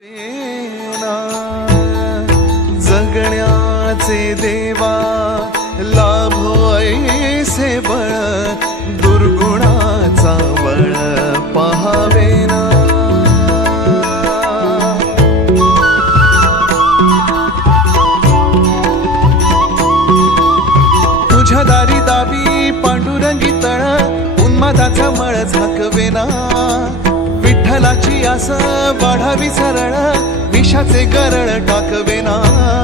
जगण्याचे देवा लाभो ऐसे बळ दुर्गुणाचा बळ पहावेना। तुझ्या दारी दावी पांडुरंगी तळ उन्मादाचा मळ झाकवेना। विठ्ठलाची आस वाढावी सरळ विषाचे गरळ टाकवेना।